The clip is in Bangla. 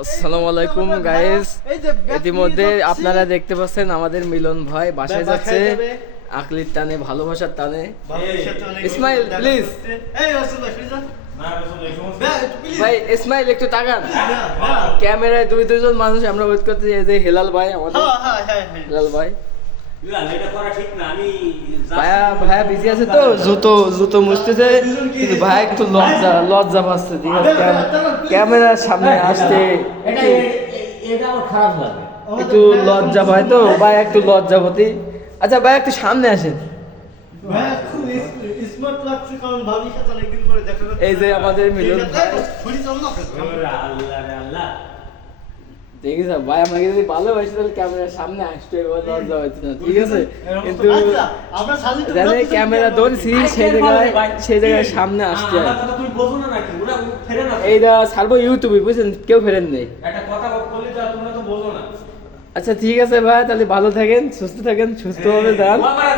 আসসালামু আলাইকুম গাইস, ইতিমধ্যে আপনারা দেখতে পাচ্ছেন আমাদের মিলন ভাই বাসায় যাচ্ছে আকলির টানে, ভালোবাসার টানে। ইসমাইল প্লিজ, ভাই ইসমাইল একটু তাকান ক্যামেরায়। দুজন মানুষ আমরা ওয়েট করতে, এই যে হেলাল ভাই, আমাদের হেলাল ভাই। ভাইয়া বিজি আছে তো, জুতো মুছতেছে, কিন্তু ভাই একটু লজ্জা পাচ্ছে। ঠিক আছে, ক্যামেরার সামনে আসতে খারাপ লাগে, একটু লজ্জা পায় তো ভাই, একটু লজ্জাপতি। আচ্ছা ভাই একটু সামনে আসেন। এই যে আমাদের মিলন দেখি স্যার ভাই, আমাকে যদি ভালোবাসি তাহলে ক্যামেরার সামনে আসতে লজ্জা হচ্ছে না, ঠিক আছে? কিন্তু জানে ক্যামেরা ধরছি সেই জায়গায় সামনে আসতে হয়। এইটা ছাড়বো ইউটিউবে, বুঝছেন? কেউ ফেরেন নেই। আচ্ছা ঠিক আছে ভাই, তাহলে ভালো থাকেন, সুস্থ থাকেন, সুস্থভাবে যান।